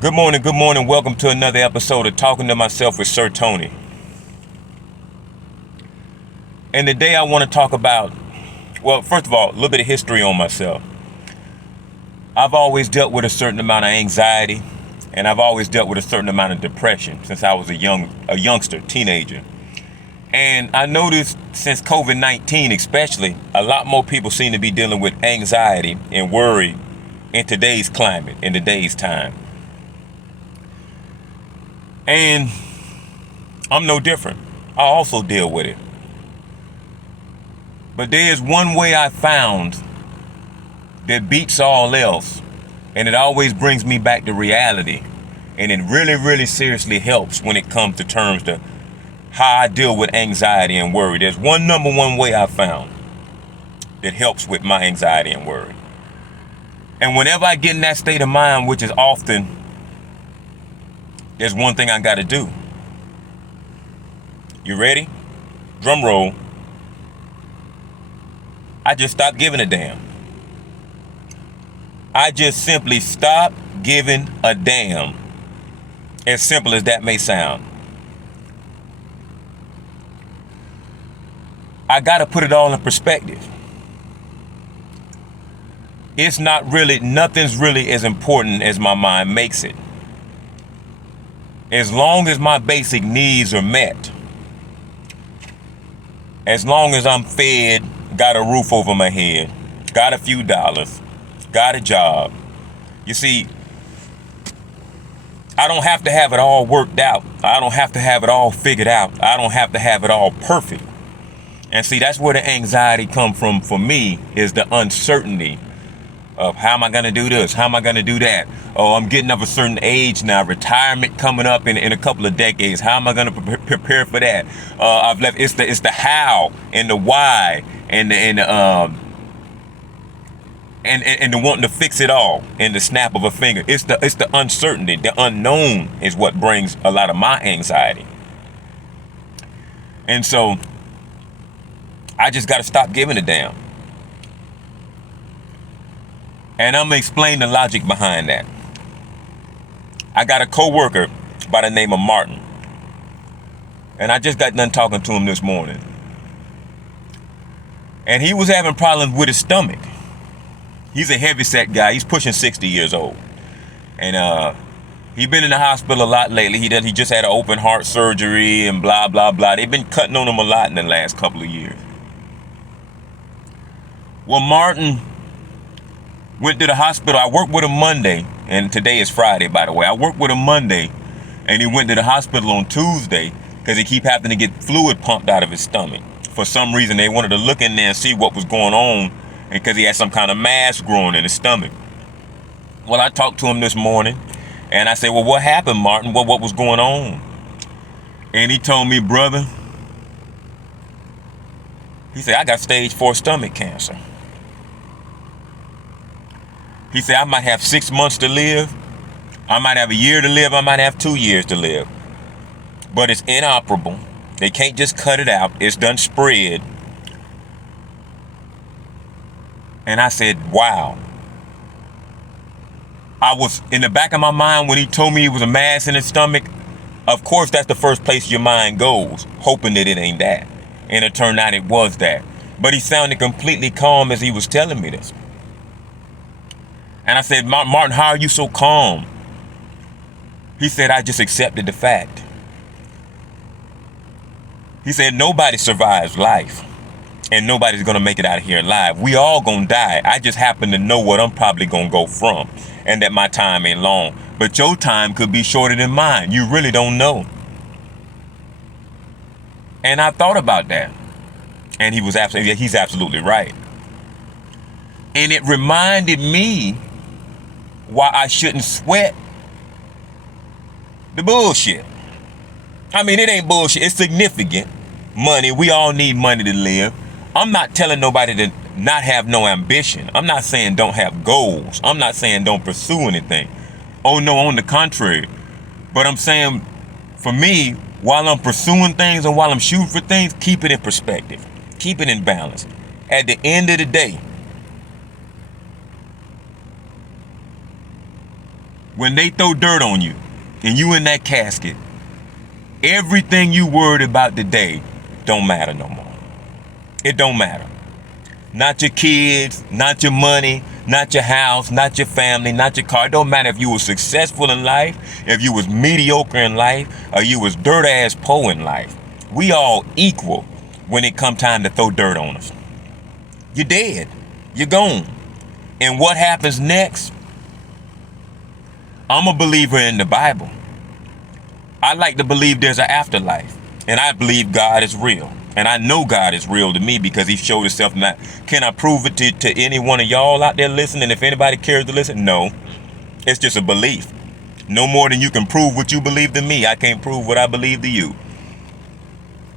Good morning, good morning. Welcome to another episode of Talking to Myself with Sir Tony. And today I want to talk about, well, first of all, a little bit of history on myself. I've always dealt with a certain amount of anxiety, and I've always dealt with a certain amount of depression since I was a youngster, teenager. And I noticed since COVID-19 especially, a lot more people seem to be dealing with anxiety and worry in today's climate, in today's time. And I'm no different. I also deal with it. But there's one way I found that beats all else, and it always brings me back to reality. And it really, really seriously helps when it comes to terms to how I deal with anxiety and worry. There's number one way I found that helps with my anxiety and worry. And whenever I get in that state of mind, which is often, there's one thing I got to do. You ready? Drum roll. I just stopped giving a damn. I just simply stopped giving a damn. As simple as that may sound. I got to put it all in perspective. Nothing's really as important as my mind makes it. As long as my basic needs are met, as long as I'm fed, got a roof over my head, got a few dollars, got a job. You see, I don't have to have it all worked out. I don't have to have it all figured out. I don't have to have it all perfect. And see, that's where the anxiety comes from for me, is the uncertainty of how am I going to do this? How am I going to do that? Oh, I'm getting of a certain age now. Retirement coming up in a couple of decades. How am I going to prepare for that? It's the how and the why and the wanting to fix it all in the snap of a finger. It's the uncertainty, the unknown is what brings a lot of my anxiety. And so I just got to stop giving a damn. And I'm going to explain the logic behind that. I got a coworker by the name of Martin. And I just got done talking to him this morning. And he was having problems with his stomach. He's a heavyset guy. He's pushing 60 years old. And he's been in the hospital a lot lately. He just had an open heart surgery and blah, blah, blah. They've been cutting on him a lot in the last couple of years. Well, Martin went to the hospital. I worked with him Monday, and today is Friday, by the way. I worked with him Monday, and he went to the hospital on Tuesday because he keep having to get fluid pumped out of his stomach. For some reason, they wanted to look in there and see what was going on, and because he had some kind of mass growing in his stomach. Well, I talked to him this morning, and I said, well, what happened, Martin? What was going on? And he told me, brother, he said, I got stage 4 stomach cancer. He said, I might have 6 months to live. I might have a year to live. I might have 2 years to live. But it's inoperable. They can't just cut it out. It's done spread. And I said, wow. I was in the back of my mind when he told me it was a mass in his stomach. Of course, that's the first place your mind goes, hoping that it ain't that. And it turned out it was that. But he sounded completely calm as he was telling me this. And I said, Martin, how are you so calm? He said, I just accepted the fact. He said, nobody survives life. And nobody's going to make it out of here alive. We all going to die. I just happen to know what I'm probably going to go from. And that my time ain't long. But your time could be shorter than mine. You really don't know. And I thought about that. And he's absolutely right. And it reminded me why I shouldn't sweat the bullshit. I mean, it ain't bullshit. It's significant money. We all need money to live. I'm not telling nobody to not have no ambition. I'm not saying don't have goals. I'm not saying don't pursue anything. Oh no, on the contrary. But I'm saying, for me, while I'm pursuing things and while I'm shooting for things, keep it in perspective. Keep it in balance. At the end of the day, When they throw dirt on you and you in that casket, everything you worried about today don't matter no more. It don't matter. Not your kids, not your money, not your house, not your family, not your car. It don't matter if you were successful in life, if you was mediocre in life, or you was dirt ass poor in life. We all equal when it come time to throw dirt on us. You're dead. You're gone. And what happens next? I'm a believer in the Bible. I like to believe there's an afterlife. And I believe God is real. And I know God is real to me because he showed himself. Not, can I prove it to any one of y'all out there listening? If anybody cares to listen, no. It's just a belief. No more than you can prove what you believe to me. I can't prove what I believe to you.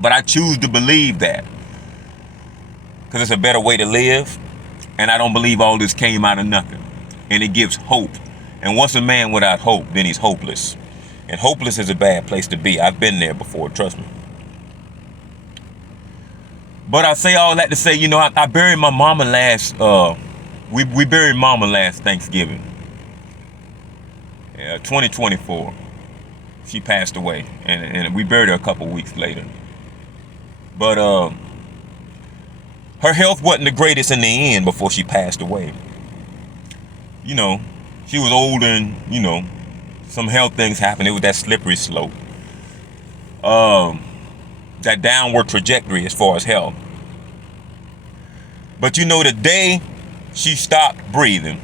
But I choose to believe that. Because it's a better way to live. And I don't believe all this came out of nothing. And it gives hope. And once a man without hope, then he's hopeless. And hopeless is a bad place to be. I've been there before, trust me. But I say all that to say, you know, I buried my mama we buried mama last Thanksgiving. 2024. She passed away. And we buried her a couple weeks later. But her health wasn't the greatest in the end before she passed away. You know, she was older and, you know, some health things happened. It was that slippery slope. That downward trajectory as far as health. But you know, the day she stopped breathing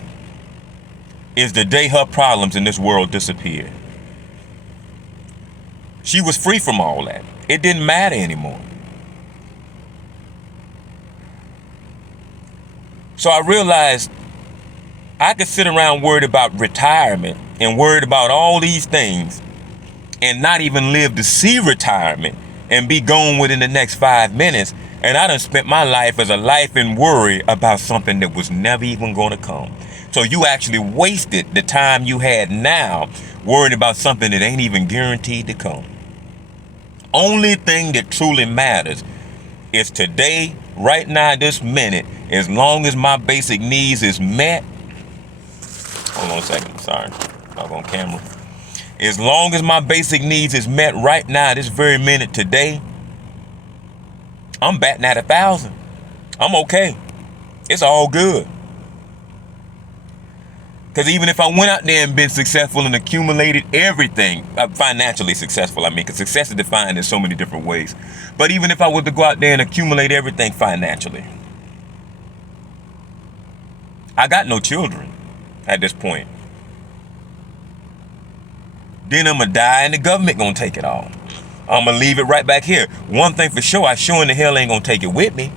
is the day her problems in this world disappeared. She was free from all that. It didn't matter anymore. So I realized I could sit around worried about retirement and worried about all these things and not even live to see retirement and be gone within the next 5 minutes. And I done spent my life as a life in worry about something that was never even going to come. So you actually wasted the time you had now worrying about something that ain't even guaranteed to come. Only thing that truly matters is today, right now, this minute, as long as my basic needs is met. Hold on a second, sorry, I'm on camera. As long as my basic needs is met right now, this very minute today, I'm batting at 1,000. I'm okay. It's all good. Because even if I went out there and been successful and accumulated everything, financially successful, I mean, because success is defined in so many different ways. But even if I was to go out there and accumulate everything financially, I got no children at this point. Then I'm going to die and the government going to take it all. I'm going to leave it right back here. One thing for sure, I sure in the hell ain't going to take it with me.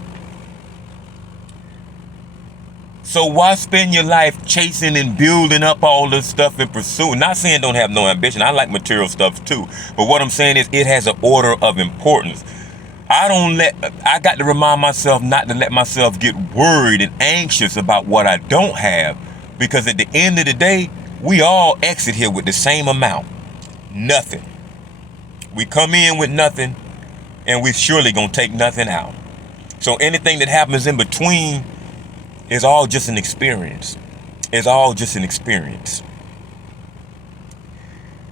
So why spend your life chasing and building up all this stuff and pursuing? Not saying don't have no ambition. I like material stuff too. But what I'm saying is it has an order of importance. I got to remind myself not to let myself get worried and anxious about what I don't have. Because at the end of the day, we all exit here with the same amount. Nothing. We come in with nothing, and we surely gonna take nothing out. So anything that happens in between is all just an experience. It's all just an experience.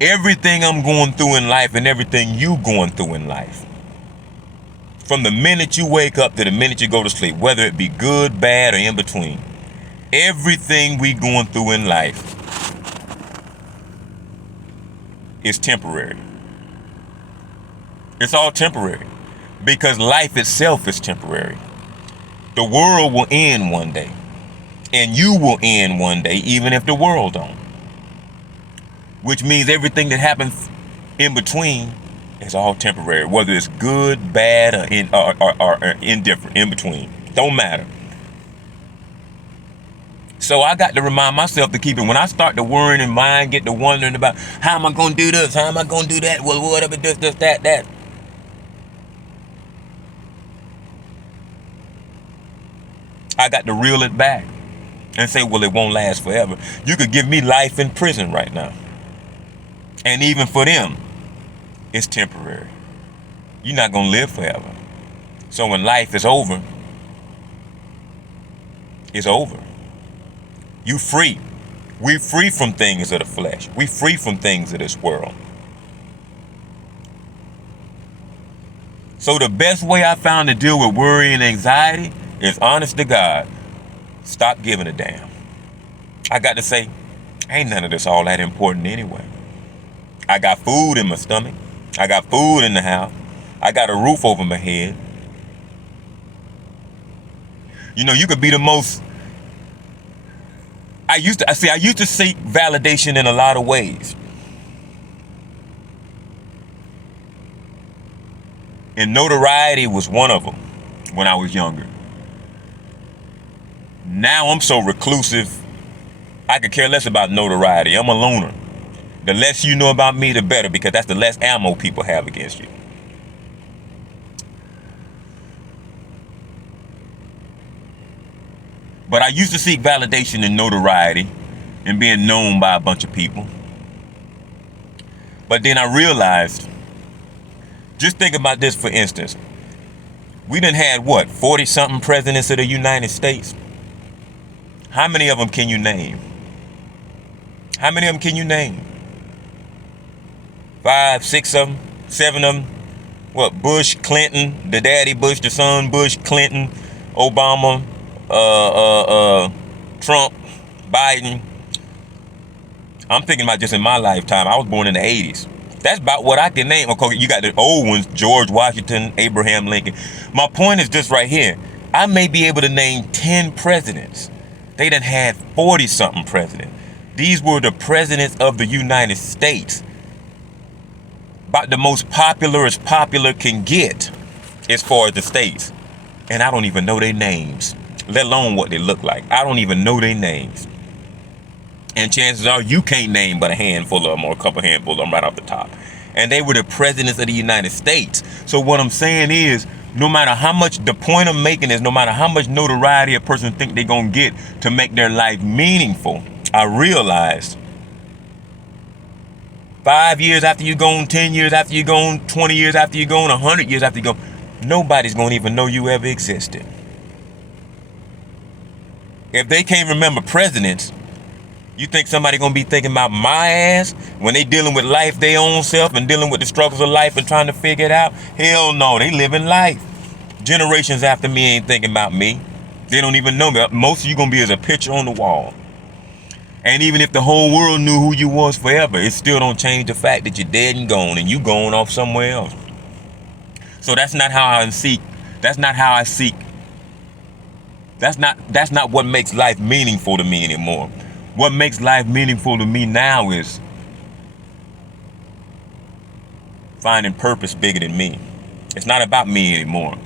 Everything I'm going through in life and everything you going through in life, from the minute you wake up to the minute you go to sleep, whether it be good, bad, or in between, everything we going through in life is temporary. It's all temporary because life itself is temporary. The world will end one day, and you will end one day, even if the world don't. Which means everything that happens in between is all temporary, whether it's good, bad, or indifferent, in between. Don't matter. So I got to remind myself to keep it. When I start to worrying and mind get to wondering about how am I going to do this, how am I going to do that, well, whatever, this, that. I got to reel it back and say, well, it won't last forever. You could give me life in prison right now. And even for them, it's temporary. You're not going to live forever. So when life is over, it's over. You free. We free from things of the flesh. We free from things of this world. So the best way I found to deal with worry and anxiety is, honest to God, stop giving a damn. I got to say, ain't none of this all that important anyway. I got food in my stomach. I got food in the house. I got a roof over my head. You know, you could be the most... I used to seek validation in a lot of ways. And notoriety was one of them when I was younger. Now I'm so reclusive, I could care less about notoriety. I'm a loner. The less you know about me, the better, because that's the less ammo people have against you. But I used to seek validation and notoriety and being known by a bunch of people. But then I realized, just think about this for instance. We done had, 40-something presidents of the United States? How many of them can you name? How many of them can you name? 5, 6 of them, 7 of them. Bush, Clinton, the daddy Bush, the son Bush, Clinton, Obama, Trump, Biden. I'm thinking about just in my lifetime. I was born in the 80s. That's about what I can name. Of course, you got the old ones, George Washington, Abraham Lincoln. My point is just right here. I may be able to name 10 presidents. They done had 40-something presidents. These were the presidents of the United States. About the most popular as popular can get as far as the states. And I don't even know their names, let alone what they look like. I don't even know their names. And chances are you can't name but a handful of them or a couple handfuls of them right off the top. And they were the presidents of the United States. So what I'm saying is, no matter how much, the point I'm making is, no matter how much notoriety a person think they're going to get to make their life meaningful, I realized 5 years after you're gone, 10 years after you're gone, 20 years after you're gone, 100 years after you're gone, nobody's going to even know you ever existed. If they can't remember presidents, you think somebody gonna be thinking about my ass when they dealing with life, their own self, and dealing with the struggles of life and trying to figure it out? Hell no, they living life. Generations after me ain't thinking about me. They don't even know me. Most of you gonna be as a picture on the wall. And even if the whole world knew who you was forever, it still don't change the fact that you're dead and gone and you going off somewhere else. So that's not how I seek. That's not how I seek. That's not what makes life meaningful to me anymore. What makes life meaningful to me now is finding purpose bigger than me. It's not about me anymore.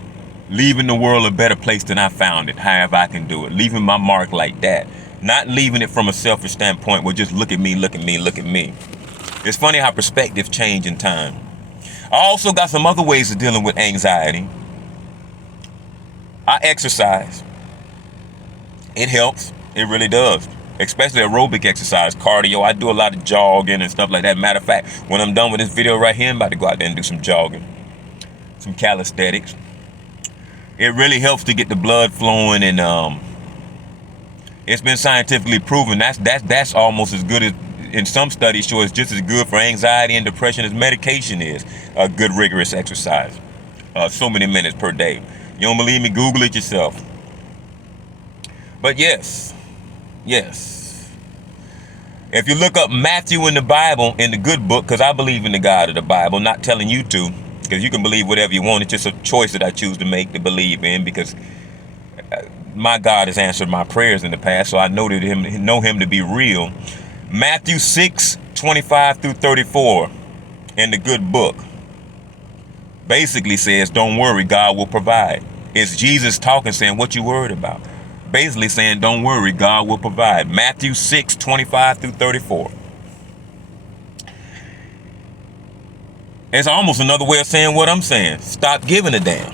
Leaving the world a better place than I found it, however I can do it. Leaving my mark like that. Not leaving it from a selfish standpoint where just look at me, look at me, look at me. It's funny how perspectives change in time. I also got some other ways of dealing with anxiety. I exercise. It helps. It really does. Especially aerobic exercise, cardio. I do a lot of jogging and stuff like that. Matter of fact, when I'm done with this video right here, I'm about to go out there and do some jogging, some calisthenics. It really helps to get the blood flowing, and it's been scientifically proven that's almost as good as, in some studies show, it's just as good for anxiety and depression as medication is. A good rigorous exercise, so many minutes per day. You don't believe me? Google it yourself. But yes. If you look up Matthew in the Bible, in the good book, because I believe in the God of the Bible, not telling you to, because you can believe whatever you want. It's just a choice that I choose to make to believe in, because my God has answered my prayers in the past, so I know him to be real. Matthew 6:25 through 34 in the good book basically says, don't worry, God will provide. It's Jesus talking, saying, what you worried about? Basically saying, don't worry, God will provide. Matthew 6:25 through 34. It's almost another way of saying what I'm saying. Stop giving a damn.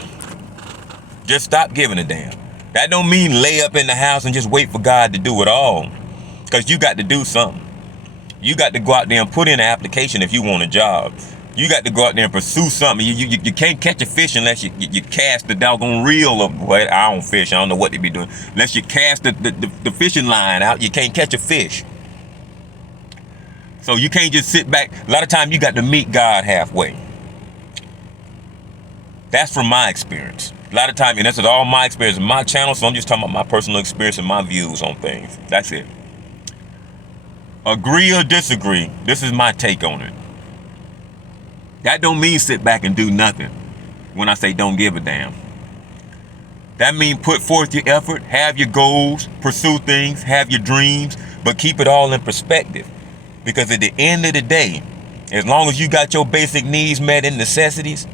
Just stop giving a damn. That don't mean lay up in the house and just wait for God to do it all. Because you got to do something. You got to go out there and put in an application if you want a job. You got to go out there and pursue something. You can't catch a fish unless you cast the doggone reel of, well, I don't fish. I don't know what they be doing. Unless you cast the fishing line out, you can't catch a fish. So you can't just sit back. A lot of time you got to meet God halfway. That's from my experience. A lot of time, and this is all my experience in my channel, so I'm just talking about my personal experience and my views on things. That's it. Agree or disagree, this is my take on it. That don't mean sit back and do nothing when I say don't give a damn. That means put forth your effort, have your goals, pursue things, have your dreams, but keep it all in perspective. Because at the end of the day, as long as you got your basic needs met and necessities,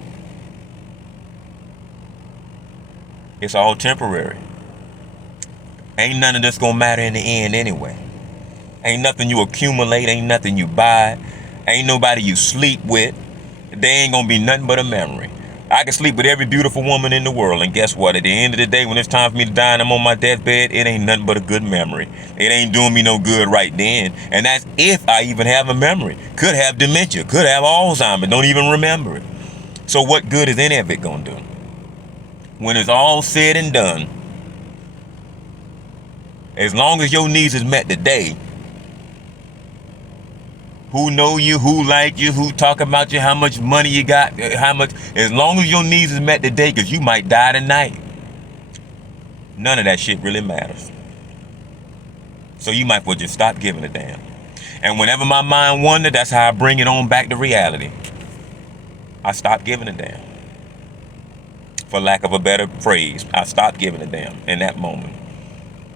it's all temporary. Ain't none of this gonna matter in the end anyway. Ain't nothing you accumulate, ain't nothing you buy, ain't nobody you sleep with. They ain't gonna be nothing but a memory. I can sleep with every beautiful woman in the world, and guess what? At the end of the day, when it's time for me to die and I'm on my deathbed, it ain't nothing but a good memory. It ain't doing me no good right then. And that's if I even have a memory. Could have dementia, could have Alzheimer's, don't even remember it. So what good is any of it gonna do? When it's all said and done, as long as your needs is met today, who know you, who like you, who talk about you, how much money you got, how much, as long as your needs is met today, because you might die tonight, none of that shit really matters. So you might as well just stop giving a damn. And whenever my mind wanders, that's how I bring it on back to reality. I stop giving a damn. For lack of a better phrase, I stopped giving a damn in that moment.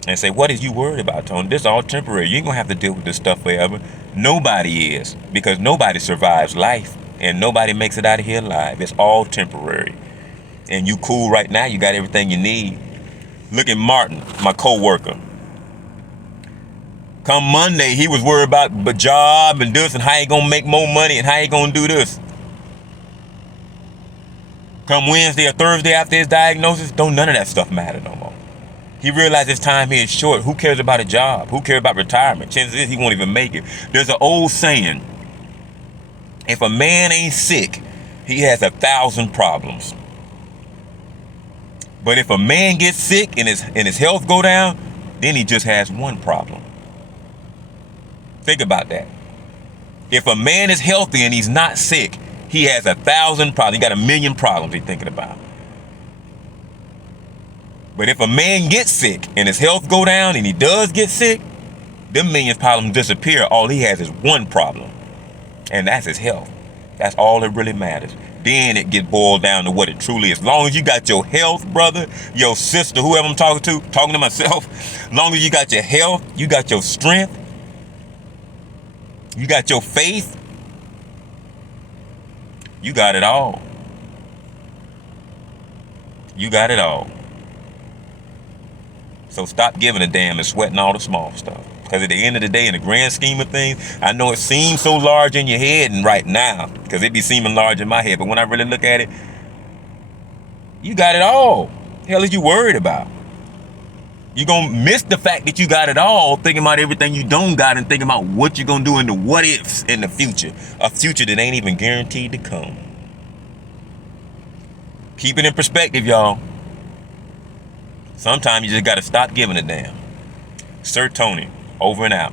And say, what is you worried about, Tony? This is all temporary. You ain't gonna have to deal with this stuff forever. Nobody is, because nobody survives life, and nobody makes it out of here alive. It's all temporary. And you cool right now. You got everything you need. Look at Martin, my co-worker. Come Monday, he was worried about the job and this and how he gonna make more money and how he gonna do this. Come Wednesday or Thursday after his diagnosis, don't none of that stuff matter no more. He realized his time here is short. Who cares about a job? Who cares about retirement? Chances is he won't even make it. There's an old saying, if a man ain't sick, he has 1,000 problems. But if a man gets sick and his health go down, then he just has one problem. Think about that. If a man is healthy and he's not sick, he has 1,000 problems. He got 1,000,000 problems he's thinking about. But if a man gets sick and his health go down and he does get sick, them million problems disappear. All he has is one problem, and that's his health. That's all that really matters. Then it gets boiled down to what it truly is. As long as you got your health, brother, your sister, whoever I'm talking to myself, as long as you got your health, you got your strength, you got your faith, you got it all. You got it all. So stop giving a damn and sweating all the small stuff. Because at the end of the day, in the grand scheme of things, I know it seems so large in your head and right now, because it be seeming large in my head. But when I really look at it, you got it all. The hell is you worried about? You're going to miss the fact that you got it all, thinking about everything you don't got and thinking about what you're going to do in the what ifs in the future. A future that ain't even guaranteed to come. Keep it in perspective, y'all. Sometimes you just got to stop giving a damn. Sir Tony, over and out.